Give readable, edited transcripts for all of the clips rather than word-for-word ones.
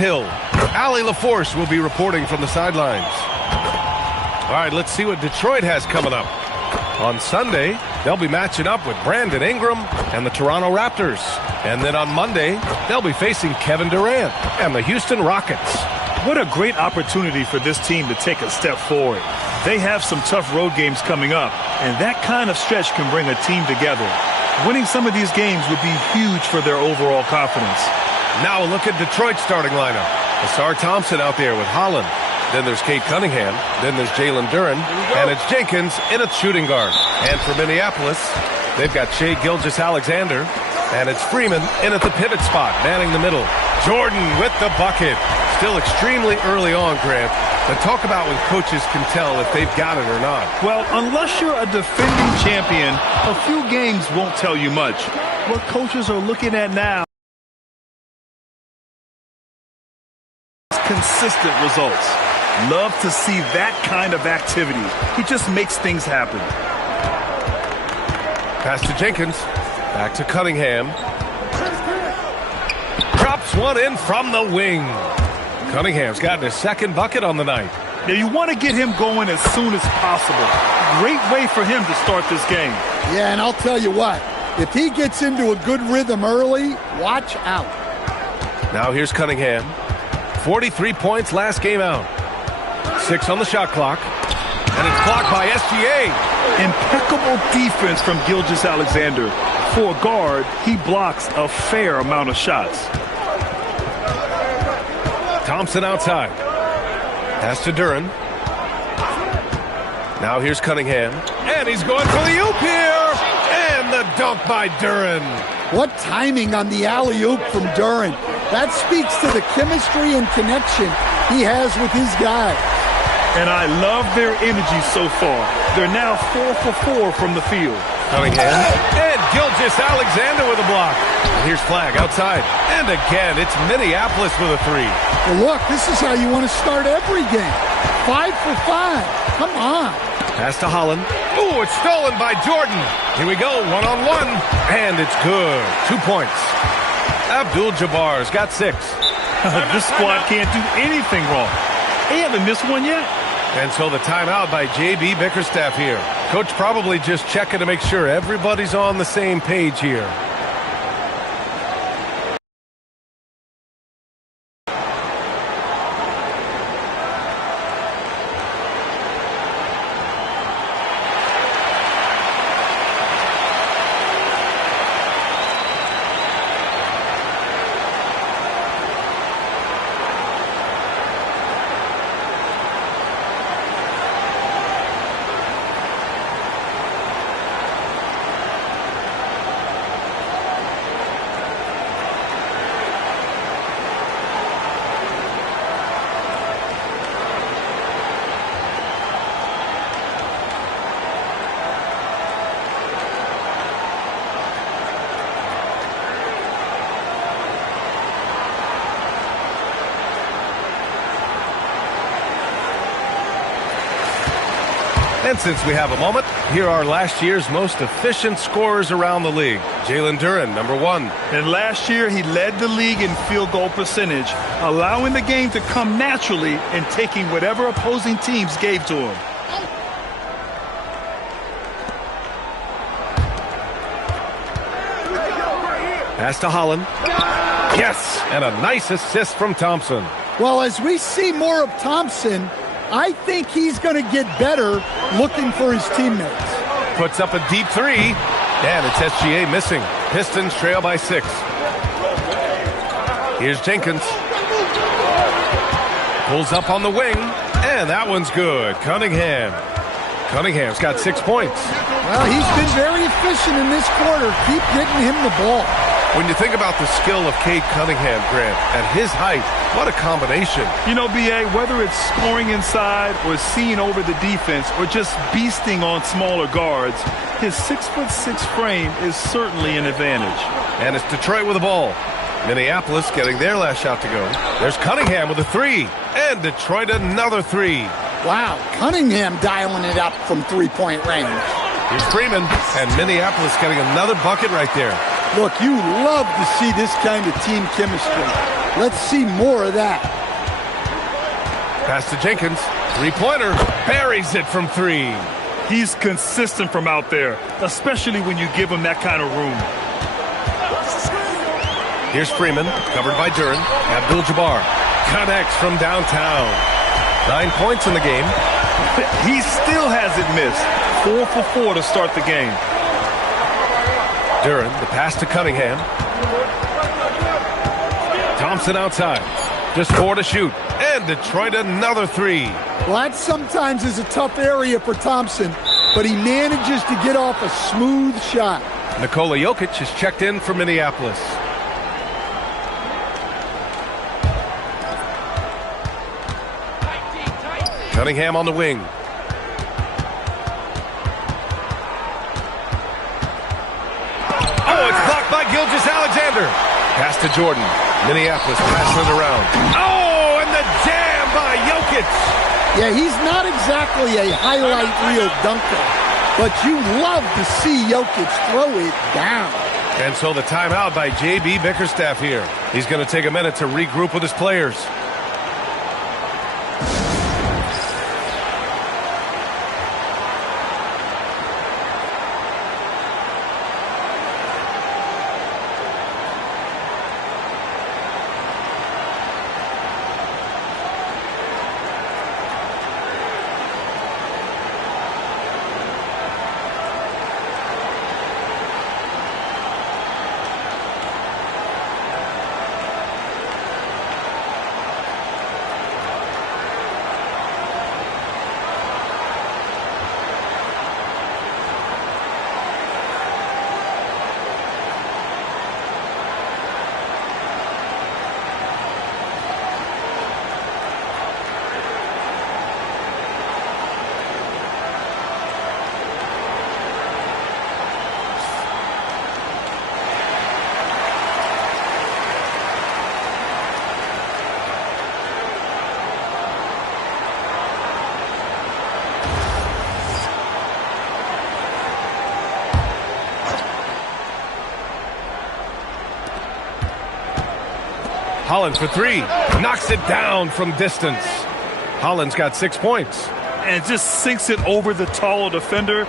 Hill. Allie LaForce will be reporting from the sidelines. All right, let's see what Detroit has coming up. On Sunday, they'll be matching up with Brandon Ingram and the Toronto Raptors. And then on Monday, they'll be facing Kevin Durant and the Houston Rockets. What a great opportunity for this team to take a step forward. They have some tough road games coming up, and that kind of stretch can bring a team together. Winning some of these games would be huge for their overall confidence. Now a look at Detroit's starting lineup. Asar Thompson out there with Holland. Then there's Cade Cunningham. Then there's Jalen Duren. And it's Jenkins in at shooting guard. And for Minneapolis, they've got Shai Gilgeous-Alexander. And it's Freeman in at the pivot spot, manning the middle. Jordan with the bucket. Still extremely early on, Grant. But talk about when coaches can tell if they've got it or not. Well, unless you're a defending champion, a few games won't tell you much. What coaches are looking at now, consistent results. Love to see that kind of activity. He just makes things happen. Pass to Jenkins. Back to Cunningham. Drops one in from the wing. Cunningham's gotten his second bucket on the night. Now you want to get him going as soon as possible. Great way for him to start this game. Yeah, and I'll tell you what. If he gets into a good rhythm early, watch out. Now here's Cunningham. 43 points last game out. 6 on the shot clock. And it's blocked by SGA. Impeccable defense from Gilgeous-Alexander. For a guard, he blocks a fair amount of shots. Thompson outside. Pass to Duren. Now here's Cunningham. And he's going for the oop here. And the dunk by Duren. What timing on the alley-oop from Duren. That speaks to the chemistry and connection he has with his guys. And I love their energy so far. They're now 4 for 4 from the field. Cunningham. And Gilgeous-Alexander with a block. And here's Flagg outside. And again, it's Minneapolis with a 3. Well, look, this is how you want to start every game. 5 for 5. Come on. Pass to Holland. Ooh, it's stolen by Jordan. Here we go, one-on-one. And it's good. 2 points. Abdul-Jabbar's got 6. This squad can't do anything wrong. They haven't missed one yet. And so the timeout by J.B. Bickerstaff here. Coach probably just checking to make sure everybody's on the same page here. And since we have a moment, here are last year's most efficient scorers around the league. Jalen Duren, number 1. And last year, he led the league in field goal percentage, allowing the game to come naturally and taking whatever opposing teams gave to him. Pass to Holland. Yes, and a nice assist from Thompson. Well, as we see more of Thompson, I think he's going to get better looking for his teammates. Puts up a deep 3, and it's SGA missing. Pistons trail by 6. Here's Jenkins. Pulls up on the wing, and that one's good. Cunningham's got 6 points. Well, he's been very efficient in this quarter. Keep getting him the ball. When you think about the skill of Cade Cunningham, Grant, at his height, what a combination. You know, B.A., whether it's scoring inside or seeing over the defense or just beasting on smaller guards, his 6'6" frame is certainly an advantage. And it's Detroit with the ball. Minneapolis getting their last shot to go. There's Cunningham with a 3. And Detroit another 3. Wow, Cunningham dialing it up from three-point range. Here's Freeman, and Minneapolis getting another bucket right there. Look, you love to see this kind of team chemistry. Let's see more of that. Pass to Jenkins. Three-pointer. Buries it from three. He's consistent from out there, especially when you give him that kind of room. Here's Freeman, covered by Duren. Abdul-Jabbar connects from downtown. 9 points in the game. He still hasn't missed. 4 for 4 to start the game. Duren, the pass to Cunningham. Thompson outside. Just 4 to shoot. And Detroit another 3. Well, that sometimes is a tough area for Thompson, but he manages to get off a smooth shot. Nikola Jokic is checked in for Minneapolis. Cunningham on the wing. Oh, it's blocked by Gilgeous-Alexander. Pass to Jordan. Minneapolis passing it around. Oh, and the jam by Jokic. Yeah, he's not exactly a highlight reel dunker, but you love to see Jokic throw it down. And so the timeout by J.B. Bickerstaff here. He's going to take a minute to regroup with his players. Holland for 3. Knocks it down from distance. Holland's got 6 points. And just sinks it over the taller defender.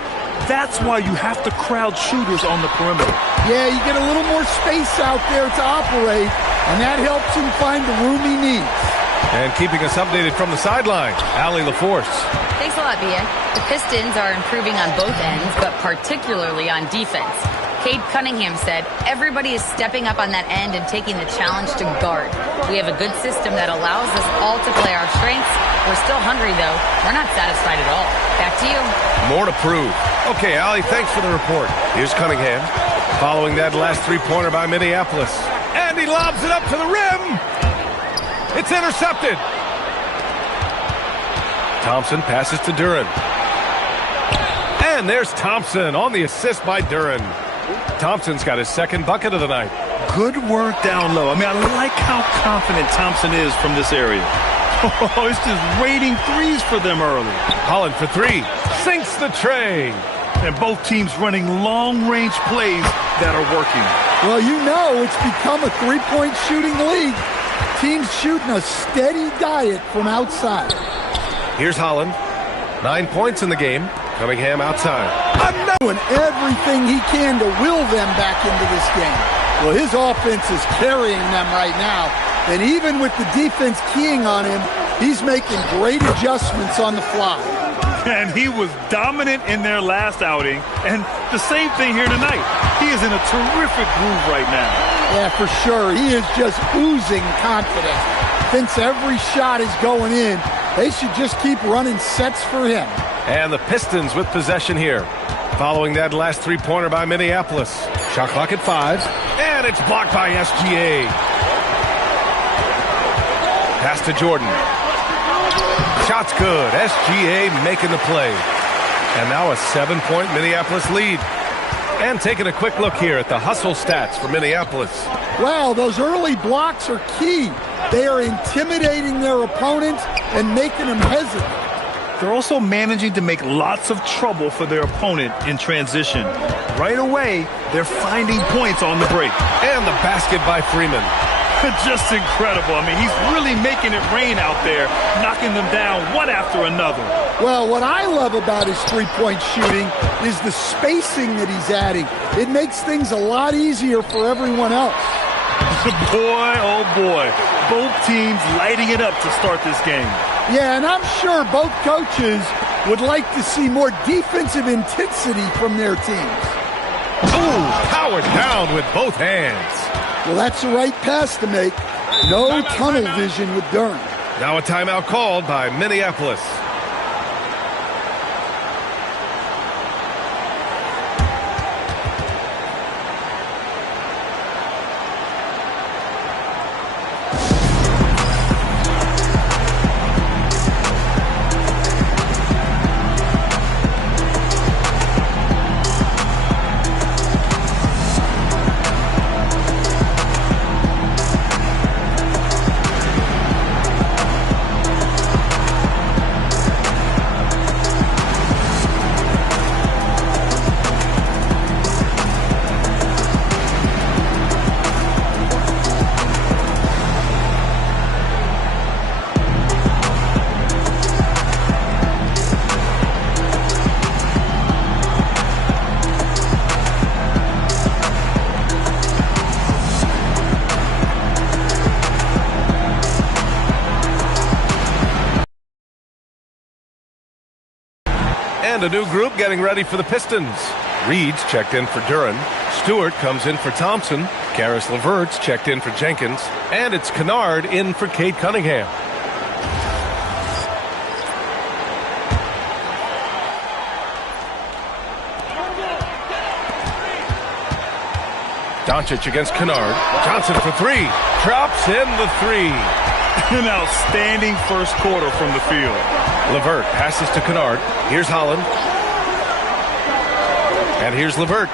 That's why you have to crowd shooters on the perimeter. Yeah, you get a little more space out there to operate, and that helps him find the room he needs. And keeping us updated from the sideline, Allie LaForce. Thanks a lot, Bia. The Pistons are improving on both ends, but particularly on defense. Cade Cunningham said, everybody is stepping up on that end and taking the challenge to guard. We have a good system that allows us all to play our strengths. We're still hungry, though. We're not satisfied at all. Back to you. More to prove. Okay, Allie, thanks for the report. Here's Cunningham, following that last three-pointer by Minneapolis. And he lobs it up to the rim. It's intercepted. Thompson passes to Duren. And there's Thompson on the assist by Duren. Thompson's got his second bucket of the night. Good work down low. I mean, I like how confident Thompson is from this area. Oh, it's just raining threes for them early. Holland for 3. Sinks the tray. And both teams running long-range plays that are working. Well, you know it's become a three-point shooting league. Teams shooting a steady diet from outside. Here's Holland. 9 points in the game. Cunningham outside. Doing everything he can to will them back into this game. Well, his offense is carrying them right now. And even with the defense keying on him, he's making great adjustments on the fly. And he was dominant in their last outing. And the same thing here tonight. He is in a terrific groove right now. Yeah, for sure. He is just oozing confidence. Thinks every shot is going in. They should just keep running sets for him. And the Pistons with possession here. Following that last three-pointer by Minneapolis. Shot clock at 5. And it's blocked by SGA. Pass to Jordan. Shot's good. SGA making the play. And now a 7-point Minneapolis lead. And taking a quick look here at the hustle stats for Minneapolis. Wow, those early blocks are key. They are intimidating their opponents and making them hesitate. They're also managing to make lots of trouble for their opponent in transition. Right away, they're finding points on the break. And the basket by Freeman. Just incredible. I mean, he's really making it rain out there, knocking them down one after another. Well, what I love about his three-point shooting is the spacing that he's adding. It makes things a lot easier for everyone else. Boy, oh boy. Both teams lighting it up to start this game. Yeah, and I'm sure both coaches would like to see more defensive intensity from their teams. Ooh, powered down with both hands. Well, that's the right pass to make. No tunnel vision with Durham. Now a timeout called by Minneapolis. And a new group getting ready for the Pistons. Reed's checked in for Duren. Stewart comes in for Thompson. Karis LeVert's checked in for Jenkins. And it's Kennard in for Cade Cunningham. Doncic against Kennard. Johnson for three. Drops in the three. An outstanding first quarter from the field. LeVert passes to Kennard. Here's Holland. And here's LeVert.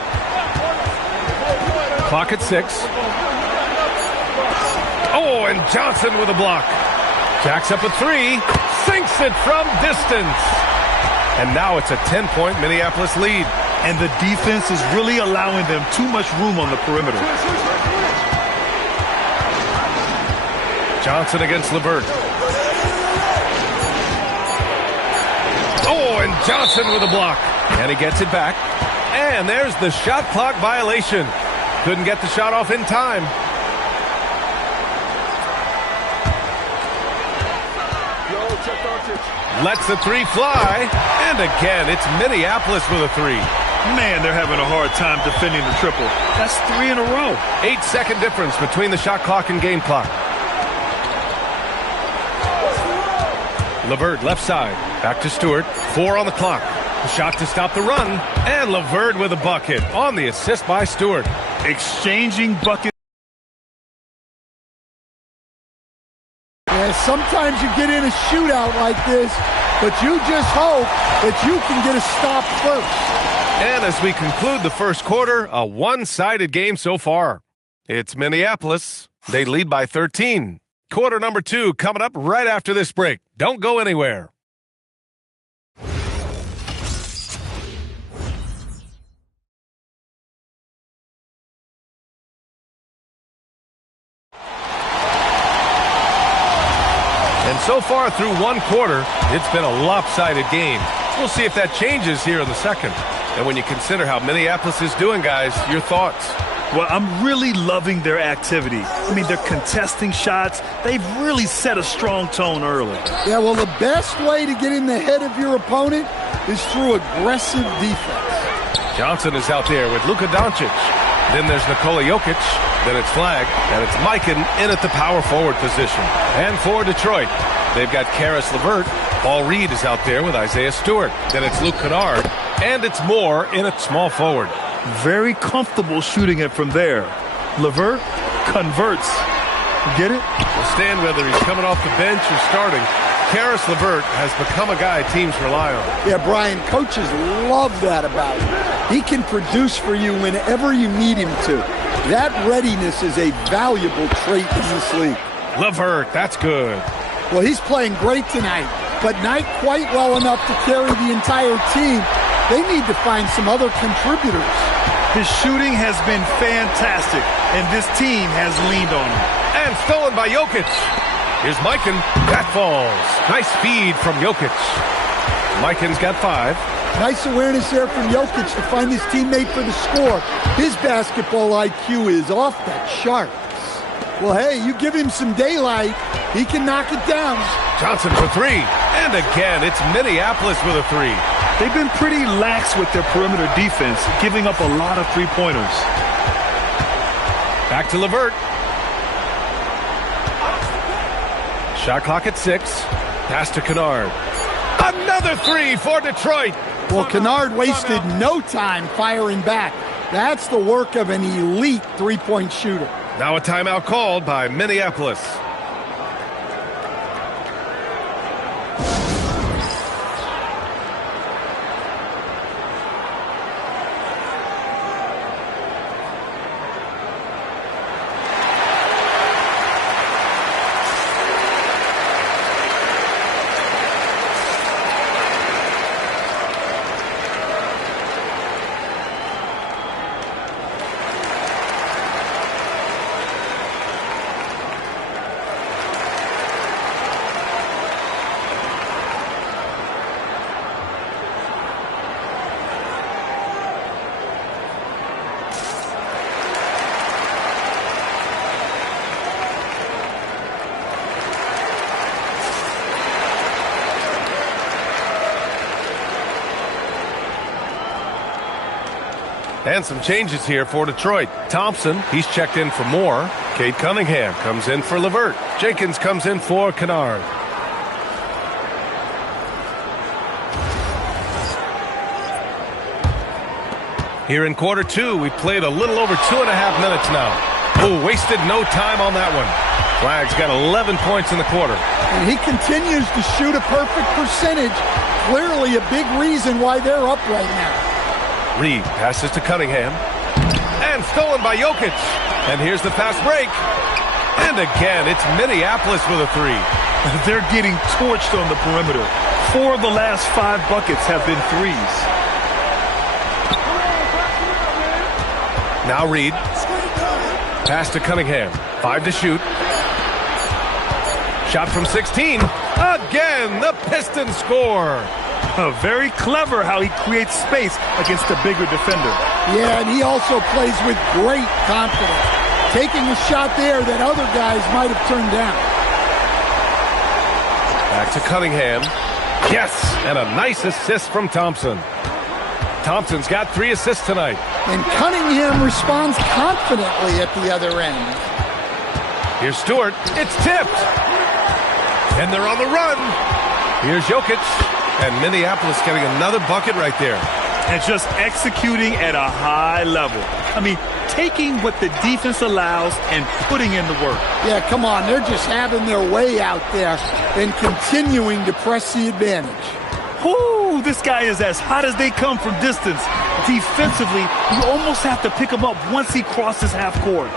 Clock at 6. Oh, and Johnson with a block. Jacks up a three. Sinks it from distance. And now it's a 10-point Minneapolis lead. And the defense is really allowing them too much room on the perimeter. Johnson against LeVert. Oh, and Johnson with a block. And he gets it back. And there's the shot clock violation. Couldn't get the shot off in time. Lets the three fly. And again, it's Minneapolis with a three. Man, they're having a hard time defending the triple. That's 3 in a row. 8-second difference between the shot clock and game clock. LeVert left side. Back to Stewart. 4 on the clock. A shot to stop the run. And LeVert with a bucket on the assist by Stewart. Exchanging buckets. Yeah, sometimes you get in a shootout like this, but you just hope that you can get a stop first. And as we conclude the first quarter, a one-sided game so far. It's Minneapolis. They lead by 13. Quarter number 2 coming up right after this break. Don't go anywhere. And so far through one quarter, it's been a lopsided game. We'll see if that changes here in the second. And when you consider how Minneapolis is doing, guys, your thoughts? Well, I'm really loving their activity. I mean, they're contesting shots. They've really set a strong tone early. Yeah, well, the best way to get in the head of your opponent is through aggressive defense. Johnson is out there with Luka Doncic. Then there's Nikola Jokic. Then it's Flag. And it's Mikan in at the power forward position. And for Detroit, they've got Karis LeVert. Paul Reed is out there with Isaiah Stewart. Then it's Luke Kennard. And it's Moore in at small forward. Very comfortable shooting it from there. LeVert converts. Get it? Well, stand whether he's coming off the bench or starting. Karis LeVert has become a guy teams rely on. Yeah, Brian, coaches love that about him. He can produce for you whenever you need him to. That readiness is a valuable trait in this league. LeVert, that's good. Well, he's playing great tonight, but not quite well enough to carry the entire team. They need to find some other contributors. His shooting has been fantastic, and this team has leaned on him. And stolen by Jokic. Here's Mikan. That falls. Nice feed from Jokic. Mikan's got 5. Nice awareness there from Jokic to find his teammate for the score. His basketball IQ is off the charts. Well, hey, you give him some daylight, he can knock it down. Johnson for 3. And again, it's Minneapolis with a 3. They've been pretty lax with their perimeter defense, giving up a lot of three-pointers. Back to LeVert. Shot clock at 6. Pass to Kennard. Another 3 for Detroit. Well, Kennard wasted no time firing back. That's the work of an elite three-point shooter. Now a timeout called by Minneapolis. And some changes here for Detroit. Thompson, he's checked in for Moore. Cade Cunningham comes in for LeVert. Jenkins comes in for Kennard. Here in quarter 2, we played a little over 2.5 minutes now. Oh, wasted no time on that one. Flag's got 11 points in the quarter. And he continues to shoot a perfect percentage. Clearly a big reason why they're up right now. Reed passes to Cunningham. And stolen by Jokic. And here's the fast break. And again, it's Minneapolis with a 3. They're getting torched on the perimeter. 4 of the last 5 buckets have been threes. Now Reed. Pass to Cunningham. 5 to shoot. Shot from 16. Again, the Pistons score. Very clever how he creates space against a bigger defender. Yeah, and he also plays with great confidence, taking a shot there that other guys might have turned down. Back to Cunningham. Yes, and a nice assist from Thompson. Thompson's got 3 assists tonight. And Cunningham responds confidently at the other end. Here's Stewart. It's tipped. And they're on the run. Here's Jokic. And Minneapolis getting another bucket right there. And just executing at a high level. I mean, taking what the defense allows and putting in the work. Yeah, come on. They're just having their way out there and continuing to press the advantage. Whoo, this guy is as hot as they come from distance. Defensively, you almost have to pick him up once he crosses half court.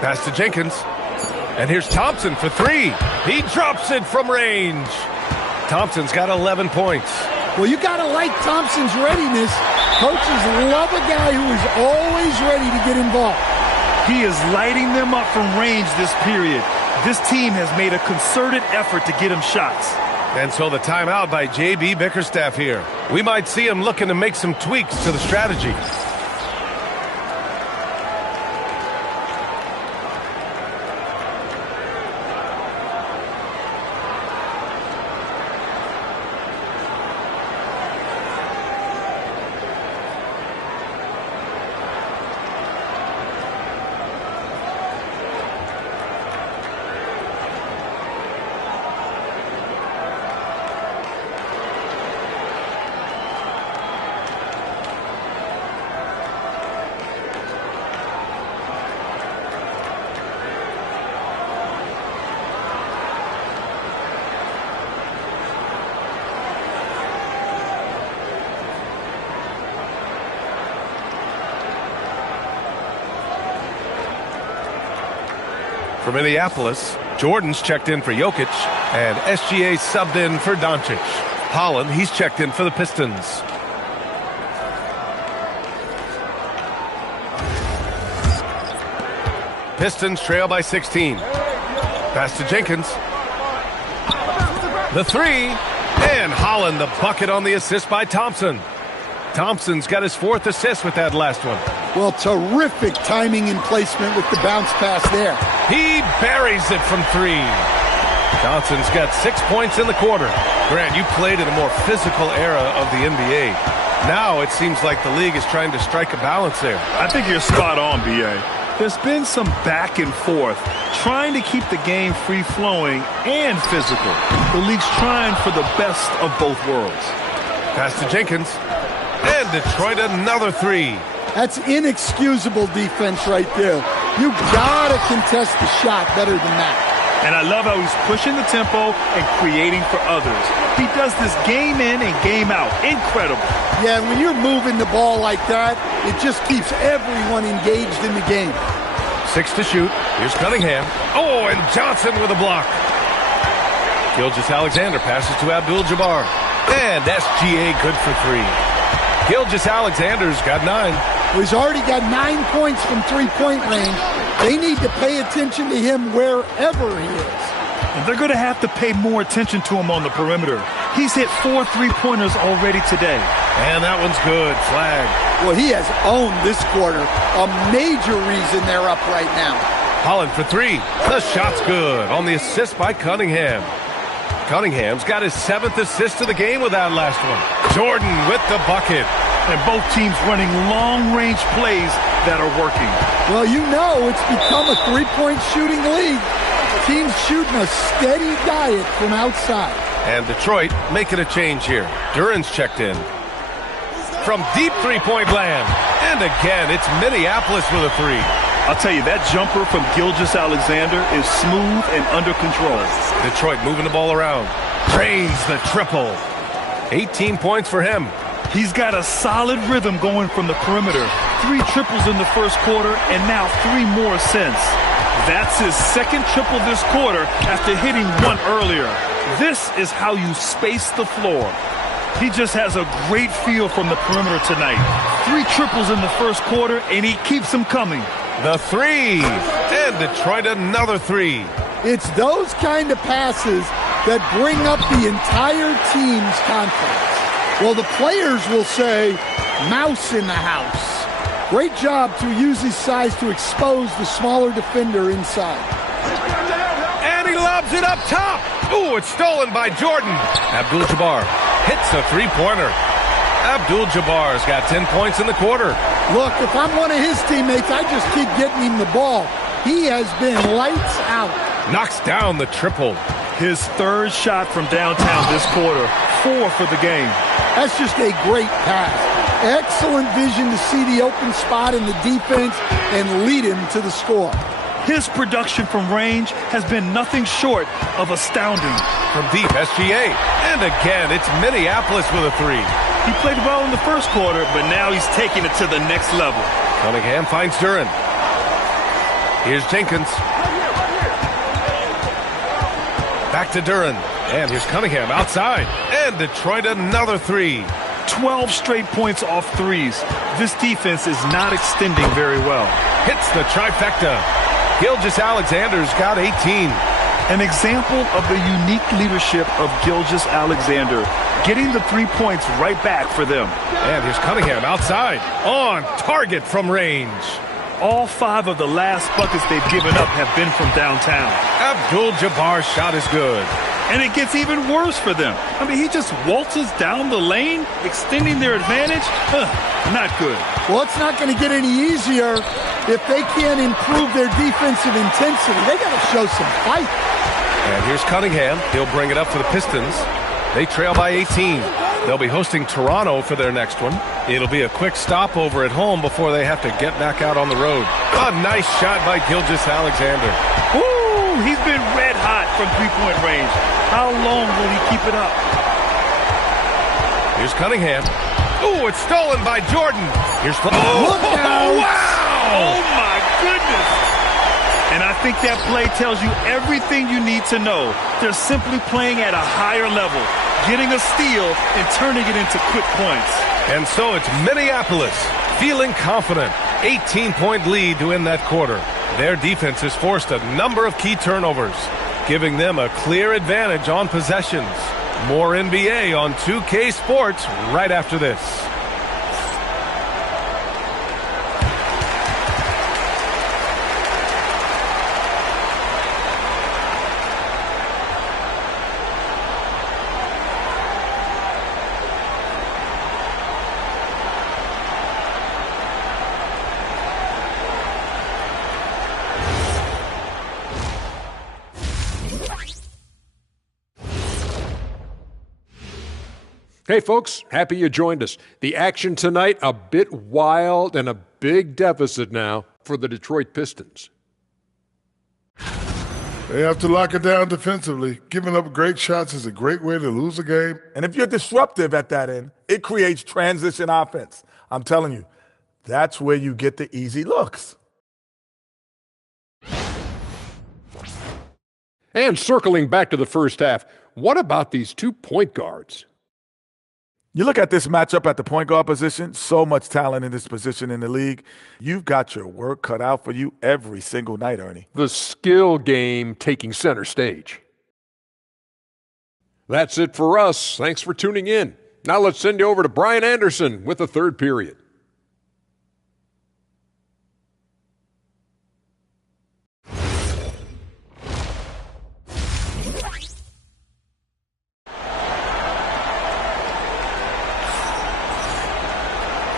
Pass to Jenkins. And here's Thompson for 3. He drops it from range. Thompson's got 11 points. Well, you got to like Thompson's readiness. Coaches love a guy who is always ready to get involved. He is lighting them up from range this period. This team has made a concerted effort to get him shots. And so the timeout by J.B. Bickerstaff here. We might see him looking to make some tweaks to the strategy. For Minneapolis, Jordan's checked in for Jokic, and SGA subbed in for Doncic. Holland, he's checked in for the Pistons. Pistons trail by 16. Pass to Jenkins. The three. And Holland, the bucket on the assist by Thompson. Thompson's got his 4th assist with that last one. Well, terrific timing and placement with the bounce pass there. He buries it from 3. Johnson's got 6 points in the quarter. Grant, you played in a more physical era of the NBA. Now it seems like the league is trying to strike a balance there. I think you're spot on, B.A. There's been some back and forth, trying to keep the game free-flowing and physical. The league's trying for the best of both worlds. Pass to Jenkins. And Detroit another 3. That's inexcusable defense right there. You gotta contest the shot better than that. And I love how he's pushing the tempo and creating for others. He does this game in and game out. Incredible. Yeah, when you're moving the ball like that, it just keeps everyone engaged in the game. 6 to shoot. Here's Cunningham. Oh, and Johnson with a block. Gilgeous-Alexander passes to Abdul-Jabbar. And SGA good for 3. Gilgeous-Alexander's got 9. Well, he's already got 9 points from three-point range. They need to pay attention to him wherever he is. And they're going to have to pay more attention to him on the perimeter. He's hit 4 3-pointers already today. And that one's good. Flag. Well, he has owned this quarter. A major reason they're up right now. Holland for 3. The shot's good on the assist by Cunningham. Cunningham's got his 7th assist of the game with that last one. Jordan with the bucket. And both teams running long-range plays that are working. Well, you know it's become a three-point shooting league. Teams shooting a steady diet from outside. And Detroit making a change here. Duran's checked in. From deep three-point land. And again, it's Minneapolis with a 3. I'll tell you, that jumper from Gilgeous-Alexander is smooth and under control. Detroit moving the ball around. Drains the triple. 18 points for him. He's got a solid rhythm going from the perimeter. 3 triples in the first quarter and now 3 more since. That's his 2nd triple this quarter after hitting 1 earlier. This is how you space the floor. He just has a great feel from the perimeter tonight. 3 triples in the first quarter and he keeps them coming. The 3. And Detroit another 3. It's those kind of passes that bring up the entire team's confidence. Well, the players will say, mouse in the house. Great job to use his size to expose the smaller defender inside. And he lobs it up top. Ooh, it's stolen by Jordan. Abdul-Jabbar hits a 3-pointer. Abdul-Jabbar's got 10 points in the quarter. Look, if I'm one of his teammates, I just keep getting him the ball. He has been lights out. Knocks down the triple. His 3rd shot from downtown this quarter. 4 for the game. That's just a great pass. Excellent vision to see the open spot in the defense and lead him to the score. His production from range has been nothing short of astounding. From deep, SGA. And again, it's Minneapolis with a 3. He played well in the first quarter, but now he's taking it to the next level. Cunningham finds Duran. Here's Jenkins. Back to Duran. And here's Cunningham outside. And Detroit another 3. 12 straight points off threes. This defense is not extending very well. Hits the trifecta. Gilgeous-Alexander's got 18. An example of the unique leadership of Gilgeous-Alexander, getting the 3 points right back for them. And here's Cunningham outside. On target from range. All 5 of the last buckets they've given up have been from downtown. Abdul-Jabbar's shot is good. And it gets even worse for them. I mean, he just waltzes down the lane, extending their advantage. Not good. Well, it's not going to get any easier if they can't improve their defensive intensity. They got to show some fight. And here's Cunningham. He'll bring it up for the Pistons. They trail by 18. They'll be hosting Toronto for their next one. It'll be a quick stopover at home before they have to get back out on the road. A nice shot by Gilgeous-Alexander. Woo! He's been red hot from three-point range. How long will he keep it up? Here's Cunningham. Ooh, it's stolen by Jordan. Here's Look out! Wow! Oh, my goodness! And I think that play tells you everything you need to know. They're simply playing at a higher level, getting a steal and turning it into quick points. And so it's Minneapolis feeling confident. 18-point lead to end that quarter. Their defense has forced a number of key turnovers, giving them a clear advantage on possessions. More NBA on 2K Sports right after this. Hey, folks, happy you joined us. The action tonight, a bit wild and a big deficit now for the Detroit Pistons. They have to lock it down defensively. Giving up great shots is a great way to lose a game. And if you're disruptive at that end, it creates transition offense. I'm telling you, that's where you get the easy looks. And circling back to the first half, what about these 2 point guards? You look at this matchup at the point guard position, so much talent in this position in the league. You've got your work cut out for you every single night, Ernie. The skill game taking center stage. That's it for us. Thanks for tuning in. Now let's send you over to Brian Anderson with the third period.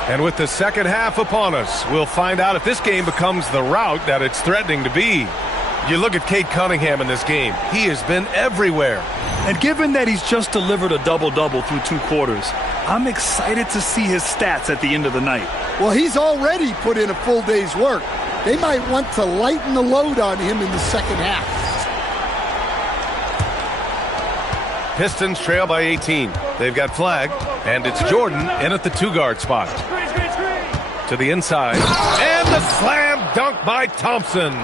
And with the second half upon us, we'll find out if this game becomes the rout that it's threatening to be. You look at Cade Cunningham in this game. He has been everywhere. And given that he's just delivered a double-double through 2 quarters, I'm excited to see his stats at the end of the night. Well, he's already put in a full day's work. They might want to lighten the load on him in the second half. Pistons trail by 18. They've got flag, and it's Jordan in at the 2-guard spot. To the inside, and the slam dunk by Thompson.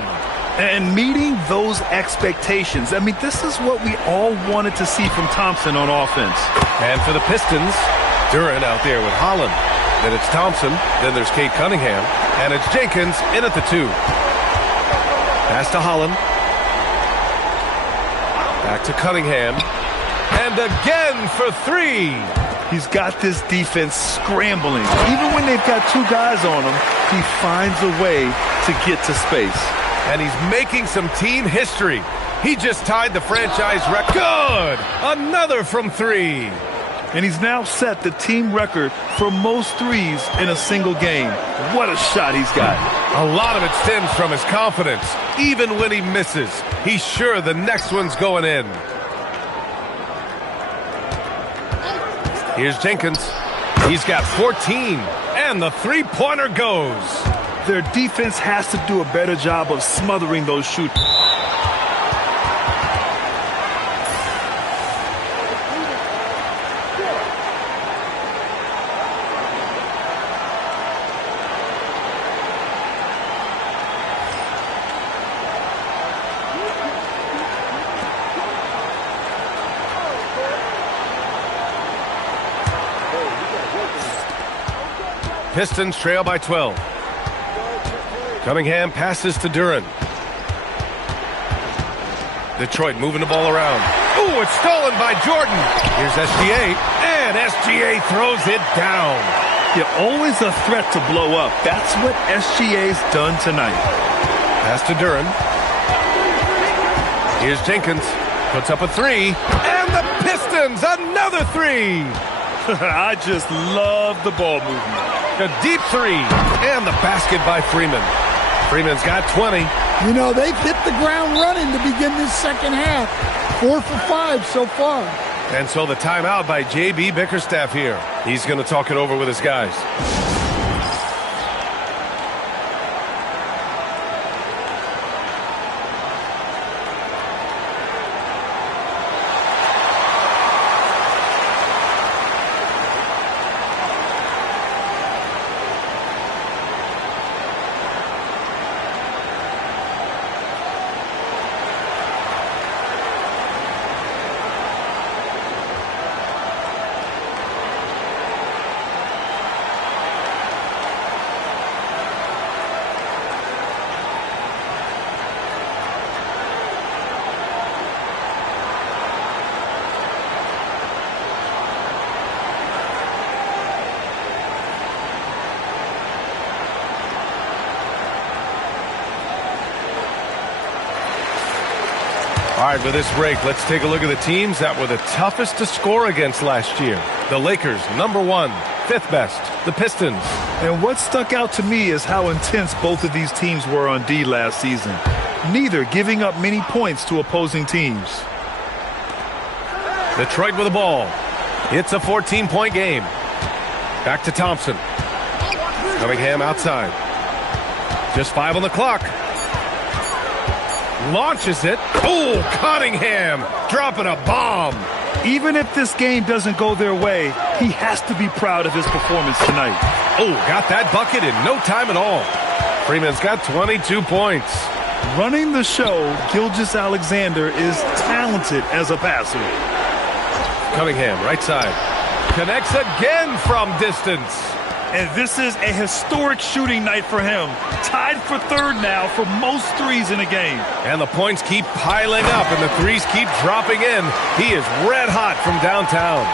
And meeting those expectations. I mean, this is what we all wanted to see from Thompson on offense. And for the Pistons, Duran out there with Holland. Then it's Thompson, then there's Cade Cunningham, and it's Jenkins in at the 2. Pass to Holland. Back to Cunningham. And again for 3. He's got this defense scrambling. Even when they've got 2 guys on him, he finds a way to get to space. And he's making some team history. He just tied the franchise record. Good! Another from 3. And he's now set the team record for most threes in a single game. What a shot he's got. A lot of it stems from his confidence. Even when he misses, he's sure the next one's going in. Here's Jenkins. He's got 14, and the 3-pointer goes. Their defense has to do a better job of smothering those shooters. Pistons trail by 12. Cunningham passes to Duran. Detroit moving the ball around. Ooh, it's stolen by Jordan. Here's SGA, and SGA throws it down. You're always a threat to blow up. That's what SGA's done tonight. Pass to Duran. Here's Jenkins. Puts up a 3, and the Pistons another 3. I just love the ball movement. A deep 3, and the basket by Freeman. Freeman's got 20. You know, they've hit the ground running to begin this second half. 4 for 5 so far. And so the timeout by J.B. Bickerstaff here. He's going to talk it over with his guys. All right, with this break, let's take a look at the teams that were the toughest to score against last year. The Lakers, number 1, 5th best. The Pistons. And what stuck out to me is how intense both of these teams were on D last season. Neither giving up many points to opposing teams. Detroit with the ball. It's a 14-point game. Back to Thompson. Cunningham outside. Just 5 on the clock. Launches it. Oh, Cunningham dropping a bomb. Even if this game doesn't go their way, he has to be proud of his performance tonight. Oh, got that bucket in no time at all. Freeman's got 22 points. Running the show, Gilgeous-Alexander is talented as a passer. Cunningham, right side. Connects again from distance. And this is a historic shooting night for him. Tied for 3rd now for most threes in a game. And the points keep piling up and the threes keep dropping in. He is red hot from downtown.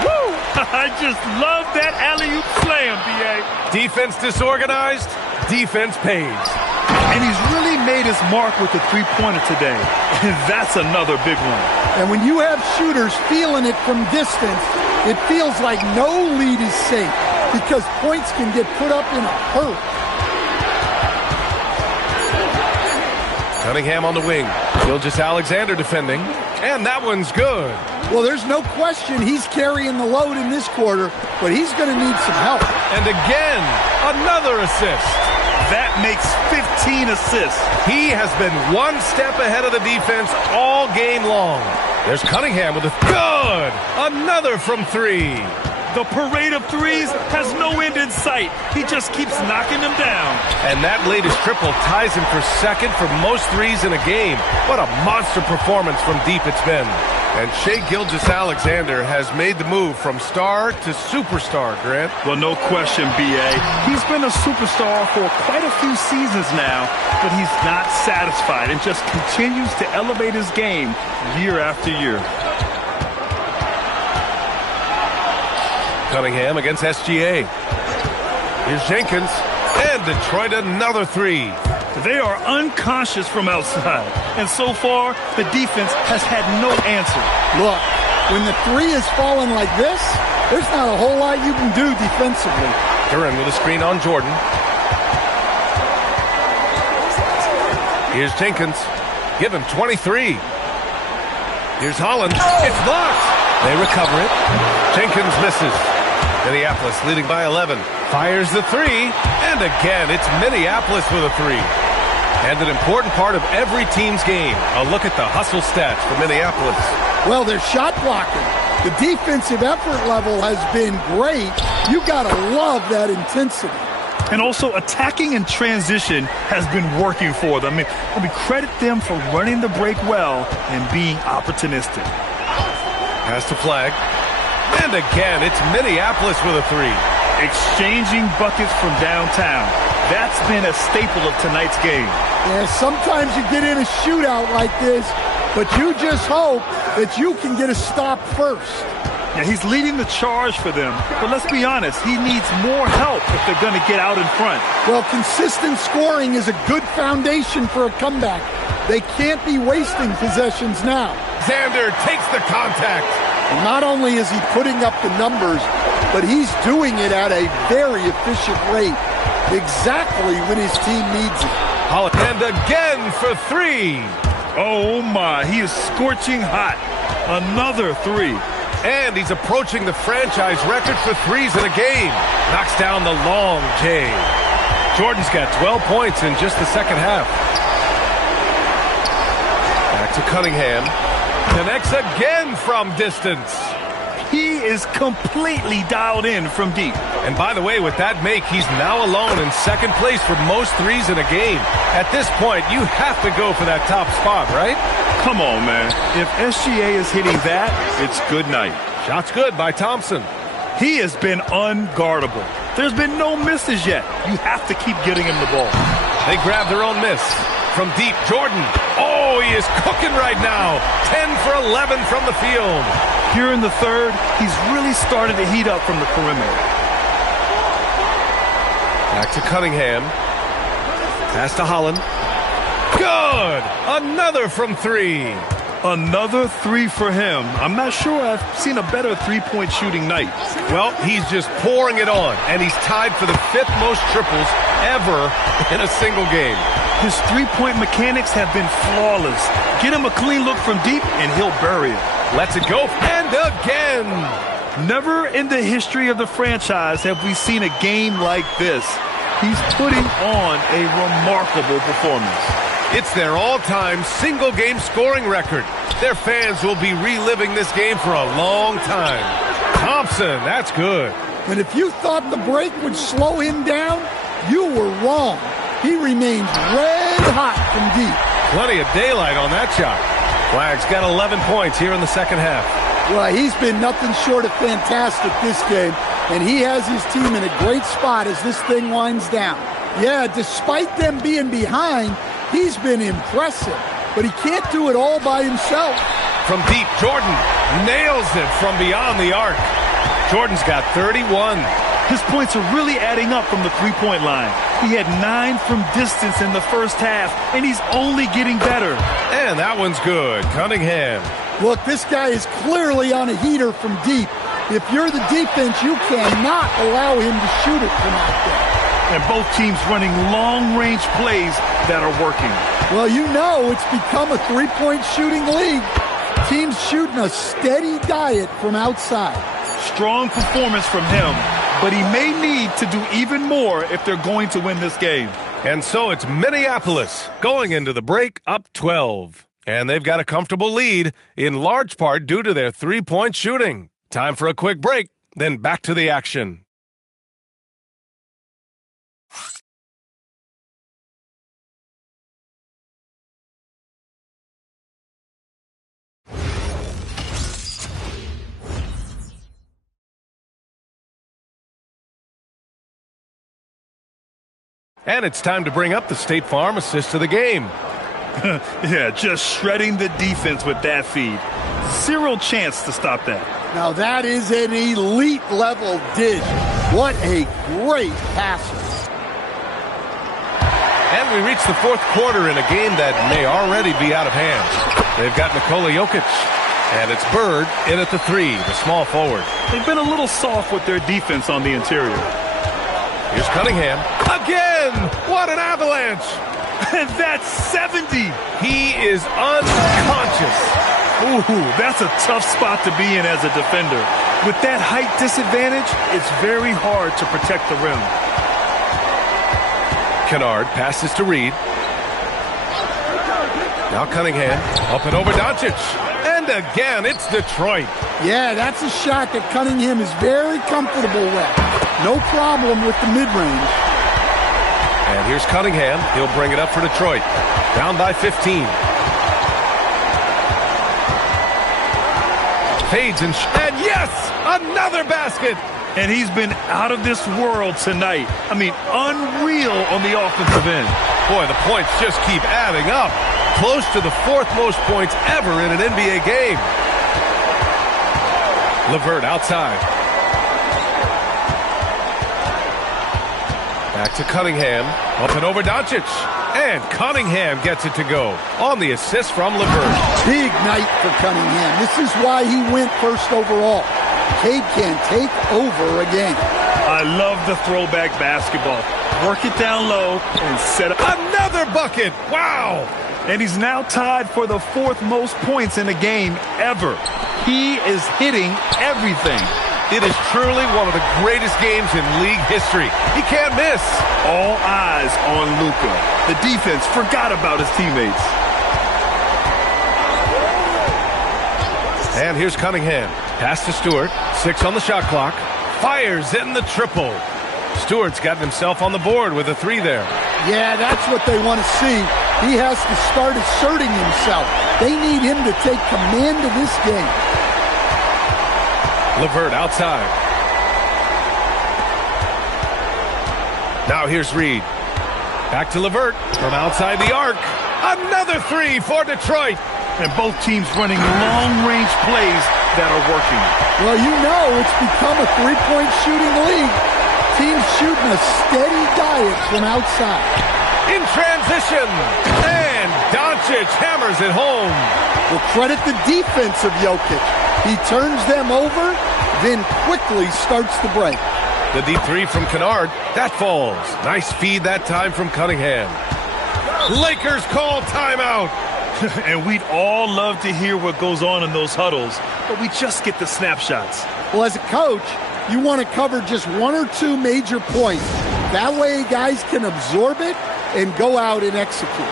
Woo! I just love that alley-oop slam, B.A. Defense disorganized, defense pays. And he's really made his mark with the three-pointer today. And that's another big one. And when you have shooters feeling it from distance, it feels like no lead is safe because points can get put up in a hurry. Cunningham on the wing. Gilgeous-Alexander defending. And that one's good. Well, there's no question he's carrying the load in this quarter, but he's going to need some help. And again, another assist. That makes 15 assists. He has been one step ahead of the defense all game long. There's Cunningham with a good. Another from 3. The parade of threes has no end in sight. He just keeps knocking them down. And that latest triple ties him for 2nd for most threes in a game. What a monster performance from deep it's been. And Shai Gilgeous-Alexander has made the move from star to superstar, Grant. Well, no question, B.A. He's been a superstar for quite a few seasons now, but he's not satisfied and just continues to elevate his game year after year. Cunningham against SGA. Here's Jenkins. And Detroit another 3. They are unconscious from outside. And so far, the defense has had no answer. Look, when the 3 is falling like this, there's not a whole lot you can do defensively. Duren with a screen on Jordan. Here's Jenkins. Give him 23. Here's Holland. It's blocked. They recover it. Jenkins misses. Minneapolis leading by 11. Fires the 3. And again, it's Minneapolis with a 3. And an important part of every team's game. A look at the hustle stats for Minneapolis. Well, they're shot blocking. The defensive effort level has been great. You got to love that intensity. And also attacking in transition has been working for them. I mean, credit them for running the break well and being opportunistic. Pass to Flag. And again, it's Minneapolis with a 3. Exchanging buckets from downtown. That's been a staple of tonight's game. Yeah, sometimes you get in a shootout like this, but you just hope that you can get a stop first. Yeah, he's leading the charge for them. But let's be honest, he needs more help if they're going to get out in front. Well, consistent scoring is a good foundation for a comeback. They can't be wasting possessions now. Xander takes the contact. And not only is he putting up the numbers, but he's doing it at a very efficient rate, exactly when his team needs it. And again for 3. Oh, my. He is scorching hot. Another 3. And he's approaching the franchise record for threes in a game. Knocks down the long J. Jordan's got 12 points in just the second half. Back to Cunningham. Connects again from distance. He is completely dialed in from deep. And by the way, with that make, he's now alone in 2nd place for most threes in a game. At this point, you have to go for that top spot, right? Come on, man. If SGA is hitting that, it's good night. Shot's good by Thompson. He has been unguardable. There's been no misses yet. You have to keep getting him the ball. They grab their own miss. From deep, Jordan. Oh, he is cooking right now. 10 for 11 from the field. Here in the 3rd, he's really started to heat up from the perimeter. Back to Cunningham. Pass to Holland. Good! Another from 3. Another three for him. I'm not sure I've seen a better three-point shooting night. Well, he's just pouring it on, and he's tied for the 5th most triples ever in a single game. His three-point mechanics have been flawless. Get him a clean look from deep, and he'll bury it. Lets it go, and again! Never in the history of the franchise have we seen a game like this. He's putting on a remarkable performance. It's their all-time single-game scoring record. Their fans will be reliving this game for a long time. Thompson, that's good. And if you thought the break would slow him down, you were wrong. He remains red hot from deep. Plenty of daylight on that shot. Flagg's got 11 points here in the second half. Well, he's been nothing short of fantastic this game, and he has his team in a great spot as this thing winds down. Yeah, despite them being behind, he's been impressive, but he can't do it all by himself. From deep, Jordan nails it from beyond the arc. Jordan's got 31. His points are really adding up from the three-point line. He had 9 from distance in the first half, and he's only getting better. And that one's good. Cunningham. Look, this guy is clearly on a heater from deep. If you're the defense, you cannot allow him to shoot it from out there. And both teams running long-range plays that are working. Well, you know it's become a three-point shooting league. Teams shooting a steady diet from outside. Strong performance from him, but he may need to do even more if they're going to win this game. And so it's Minneapolis going into the break up 12. And they've got a comfortable lead, in large part due to their three-point shooting. Time for a quick break, then back to the action. And it's time to bring up the State Farm assist of the game. Yeah, just shredding the defense with that feed. Zero chance to stop that. Now that is an elite level dish. What a great passer. And we reach the fourth quarter in a game that may already be out of hand. They've got Nikola Jokic. And it's Bird in at the 3, the small forward. They've been a little soft with their defense on the interior. Here's Cunningham. Again! What an avalanche! And that's 70! He is unconscious. Ooh, that's a tough spot to be in as a defender. With that height disadvantage, it's very hard to protect the rim. Kennard passes to Reed. Now Cunningham up and over Doncic. And again, it's Detroit. Yeah, that's a shot that Cunningham is very comfortable with. No problem with the mid-range. And here's Cunningham. He'll bring it up for Detroit. Down by 15. Fades and yes! Another basket! And he's been out of this world tonight. I mean, unreal on the offensive end. Boy, the points just keep adding up. Close to the 4th most points ever in an NBA game. LeVert outside. Back to Cunningham. Up and over Doncic. And Cunningham gets it to go on the assist from LeVert. Big night for Cunningham. This is why he went first overall. Cade can take over again. I love the throwback basketball. Work it down low and set up. Another bucket! Wow! And he's now tied for the 4th most points in a game ever. He is hitting everything. It is truly one of the greatest games in league history. He can't miss. All eyes on Luka. The defense forgot about his teammates. And here's Cunningham. Pass to Stewart. 6 on the shot clock. Fires in the triple. Stewart's gotten himself on the board with a 3 there. Yeah, that's what they want to see. He has to start asserting himself. They need him to take command of this game. LeVert outside. Now here's Reed. Back to LeVert from outside the arc. Another 3 for Detroit. And both teams running long-range plays that are working. Well, you know it's become a three-point shooting league. Teams shooting a steady diet from outside. In transition. And Doncic Doncic hammers it home. Well, credit the defense of Jokic. He turns them over, then quickly starts the break. The deep three from Kennard. That falls. Nice feed that time from Cunningham. Lakers call timeout. And we'd all love to hear what goes on in those huddles, but we just get the snapshots. Well, as a coach, you want to cover just one or two major points. That way guys can absorb it and go out and execute.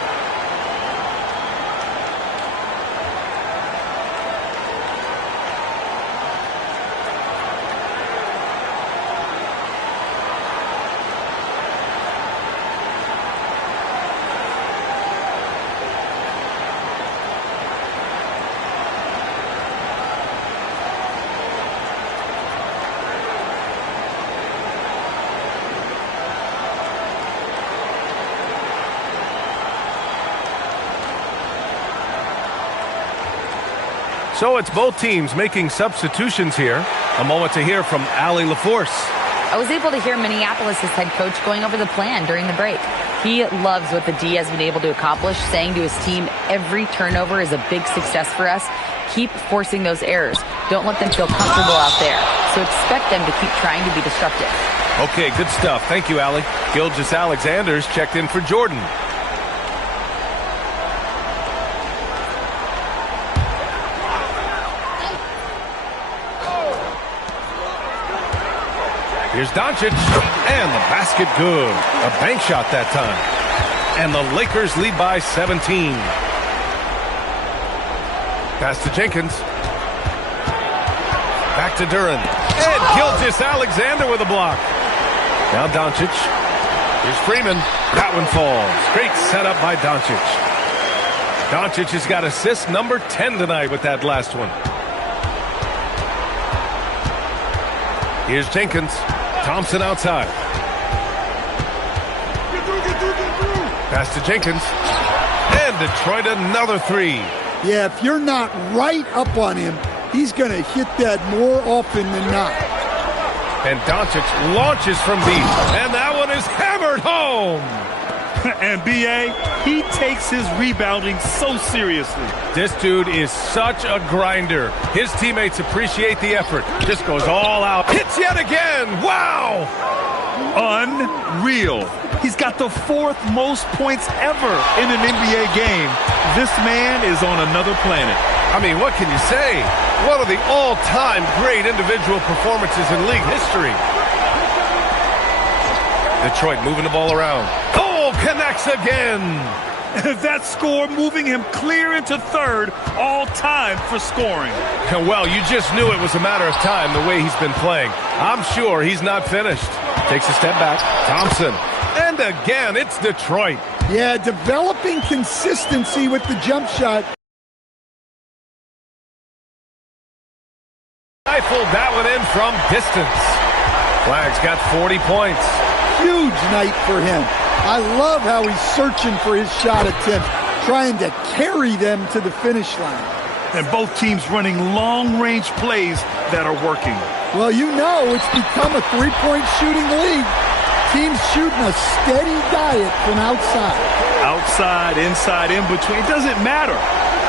So it's both teams making substitutions here. A moment to hear from Allie LaForce. I was able to hear Minneapolis' head coach going over the plan during the break. He loves what the D has been able to accomplish, saying to his team, every turnover is a big success for us. Keep forcing those errors. Don't let them feel comfortable out there. So expect them to keep trying to be disruptive. Okay, good stuff. Thank you, Allie. Gilgeous-Alexander's checked in for Jordan. Here's Doncic, and the basket good. A bank shot that time. And the Lakers lead by 17. Pass to Jenkins. Back to Duren. And Gilgeous-Alexander with a block. Now Doncic. Here's Freeman. That one falls. Great setup by Doncic. Doncic has got assist number 10 tonight with that last one. Here's Jenkins. Thompson outside. Pass to Jenkins. And Detroit another three. Yeah, if you're not right up on him, he's going to hit that more often than not. And Doncic launches from deep. And that one is hammered home. And B.A., he takes his rebounding so seriously. This dude is such a grinder. His teammates appreciate the effort. Just goes all out. Hits yet again. Wow. Unreal. He's got the fourth most points ever in an NBA game. This man is on another planet. I mean, what can you say? One of the all-time great individual performances in league history. Detroit moving the ball around. Oh, connects again. That score moving him clear into third, all time for scoring. Well, you just knew it was a matter of time the way he's been playing. I'm sure he's not finished. Takes a step back. Thompson. And again, it's Detroit. Yeah, developing consistency with the jump shot. Rifled that one in from distance. Flag's got 40 points. Huge night for him. I love how he's searching for his shot attempts, trying to carry them to the finish line. And both teams running long-range plays that are working. Well, you know it's become a three-point shooting league. Teams shooting a steady diet from outside. Outside, inside, in between, it doesn't matter.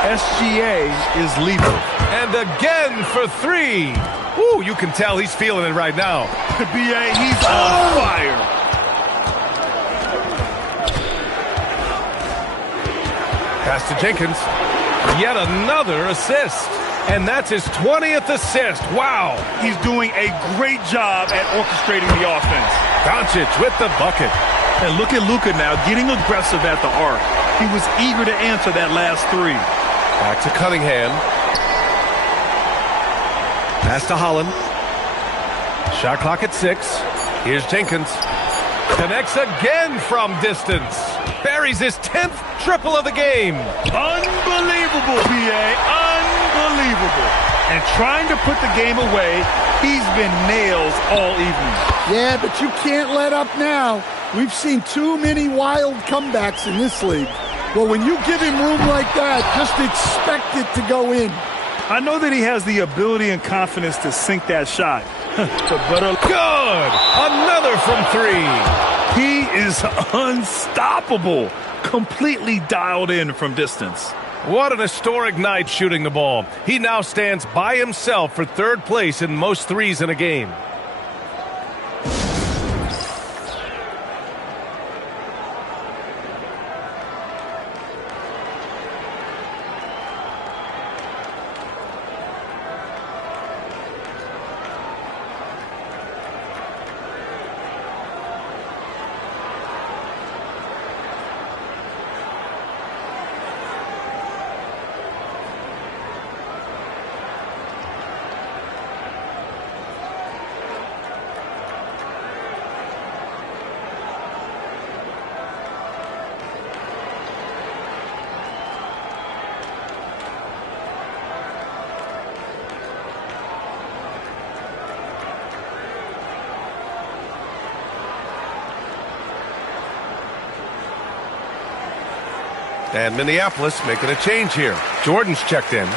SGA is lethal. And again for three. Ooh, you can tell he's feeling it right now. B.A., he's on fire. Pass to Jenkins. Yet another assist. And that's his 20th assist. Wow. He's doing a great job at orchestrating the offense. Doncic with the bucket. And look at Luka now getting aggressive at the arc. He was eager to answer that last three. Back to Cunningham. Pass to Holland. Shot clock at 6. Here's Jenkins. Connects again from distance. Buries his 10th triple of the game. Unbelievable, B.A. Unbelievable. And trying to put the game away, he's been nails all evening. Yeah, but you can't let up now. We've seen too many wild comebacks in this league. Well, when you give him room like that, just expect it to go in. I know that he has the ability and confidence to sink that shot. Good! Another from 3. He is unstoppable. completely dialed in from distance. What an historic night shooting the ball. He now stands by himself for third place in most threes in a game. And Minneapolis making a change here. Jordan's checked in.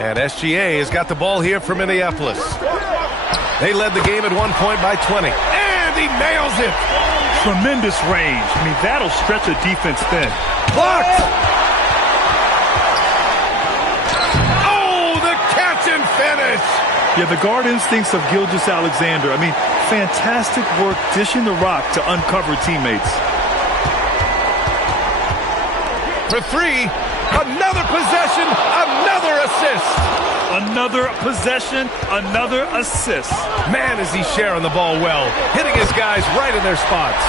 And SGA has got the ball here for Minneapolis. They led the game at one point by 20. And he nails it! Tremendous range. I mean, that'll stretch a defense thin. Blocked! Finish. Yeah, the guard instincts of Gilgeous-Alexander. I mean, fantastic work dishing the rock to uncover teammates. For three, another possession, another assist. Another possession, another assist. Man, is he sharing the ball well, hitting his guys right in their spots.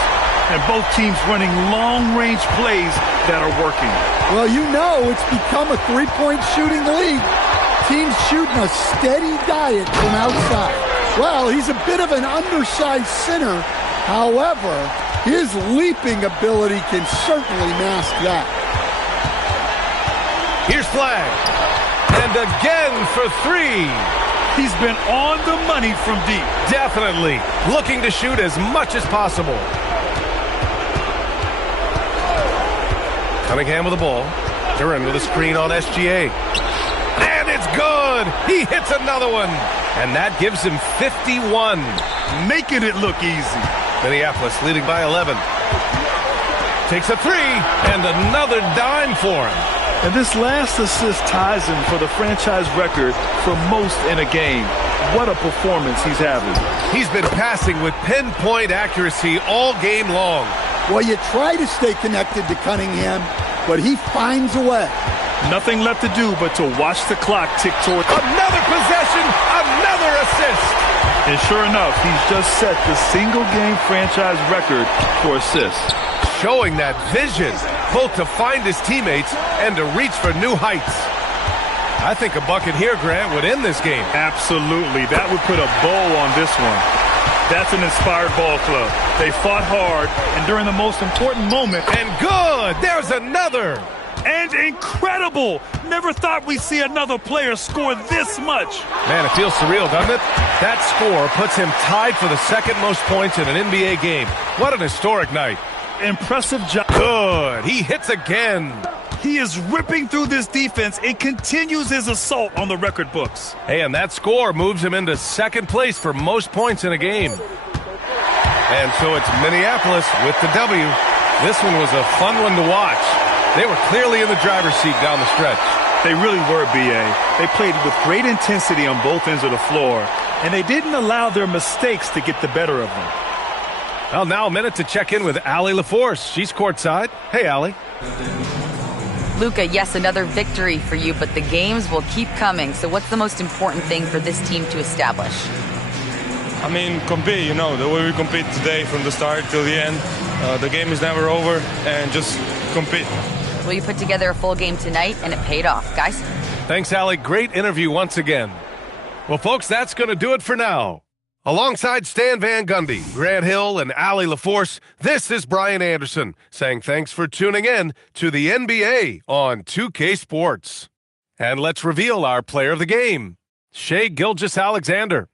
And both teams running long-range plays that are working. Well, you know it's become a three-point shooting league. Teams shooting a steady diet from outside. Well, he's a bit of an undersized center. However, his leaping ability can certainly mask that. Here's Flag. And again for three. He's been on the money from deep. Definitely. Looking to shoot as much as possible. Cunningham with the ball. Duran with a screen on SGA. And it's good! He hits another one! And that gives him 51. Making it look easy. Minneapolis leading by 11. Takes a three, and another dime for him. And this last assist ties him for the franchise record for most in a game. What a performance he's having. He's been passing with pinpoint accuracy all game long. Well, you try to stay connected to Cunningham, but he finds a way. Nothing left to do but to watch the clock tick toward another possession, another assist. And sure enough, he's just set the single-game franchise record for assists. Showing that vision, both to find his teammates and to reach for new heights. I think a bucket here, Grant, would end this game. Absolutely. That would put a bow on this one. That's an inspired ball club. They fought hard, and during the most important moment. And good! There's another! And incredible! Never thought we'd see another player score this much. Man, it feels surreal, doesn't it? That score puts him tied for the second most points in an NBA game. What an historic night. Impressive job. Good. He hits again. He is ripping through this defense and continues his assault on the record books. Hey, and that score moves him into second place for most points in a game. And so it's Minneapolis with the W. This one was a fun one to watch. They were clearly in the driver's seat down the stretch. They really were, B.A. They played with great intensity on both ends of the floor, and they didn't allow their mistakes to get the better of them. Well, now a minute to check in with Allie LaForce. She's courtside. Hey, Allie. Luka, yes, another victory for you, but the games will keep coming. So what's the most important thing for this team to establish? I mean, compete, the way we compete today from the start till the end. The game is never over, and just compete. Well, you put together a full game tonight, and it paid off. Guys? Thanks, Allie. Great interview once again. Well, folks, that's going to do it for now. Alongside Stan Van Gundy, Grant Hill, and Allie LaForce, this is Brian Anderson saying thanks for tuning in to the NBA on 2K Sports. And let's reveal our player of the game, Shai Gilgeous-Alexander.